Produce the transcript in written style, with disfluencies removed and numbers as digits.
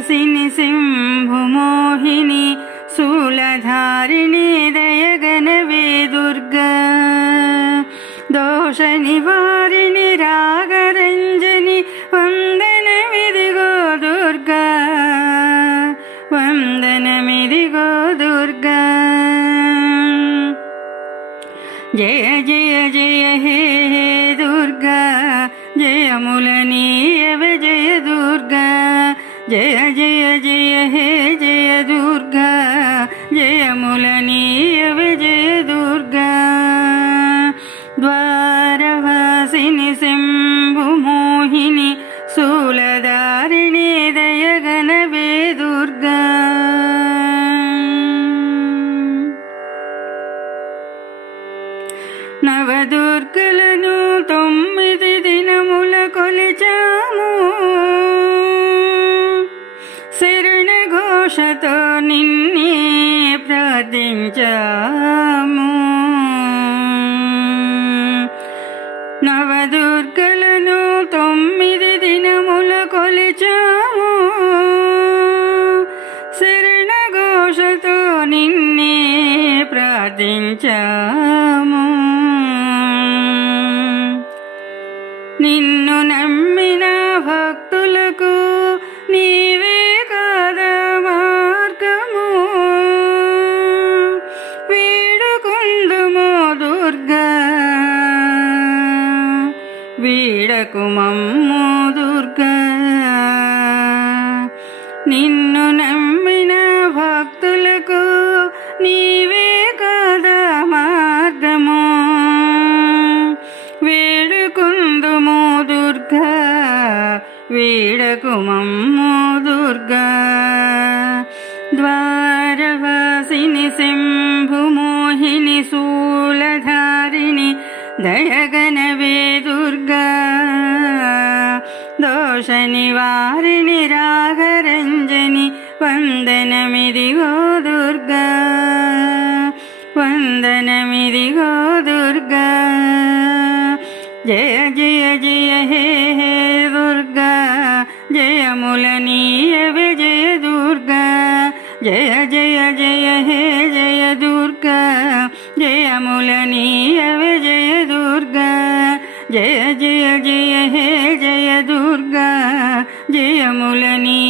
వాసిని శంభుమోహిని శూలధారిణి దయగనవే దుర్గా దోష నివారిణి రాగరంజని వందనమిదిగో దుర్గా వందనమిదిగో దుర్గా జయ జయ జయ హే దుర్గా జయములనీయవే జయ దుర్గా జయ జయ జయ హే జయ దుర్గా జయములనీయవే జయ దుర్గా ద్వారవాసిని శంభుమోహిని శూలధారిణి దయగనవే దుర్గా నవదుర్గలను 9 దినముల కొలిచాము శరణ ఘోషతో నిన్నే ప్రార్థించాము నవదుర్గలను 9 దినముల కొలిచాము శరణ ఘోషతో నిన్నే ప్రార్థించాము నిన్ను నమ్మిన భక్తులకు నీవే కదా మార్గము వేడుకుందుమో దుర్గా వీడకు మమ్ము దుర్గా నిన్ను నమ్మిన భక్తులకు నీవే కదా మార్గము వేడుకుందుము దుర్గా వీడకు మమ్ము దుర్గా ద్వారవాసిని శంభుమోహిని శూలధారిణి దయగనవే దుర్గా దోష నివారిణి రాగరంజని వందనమిదిగో దుర్గా వందనమిదిగో దుర్గా జయ జయ జయ హే దుర్గా జయములనీయవే జయ దుర్గా జయ జయ జయ హే జయ దుర్గా జయములనీయవే జయ దుర్గా జయ జయ జయ హే జయ దుర్గా జయములనీ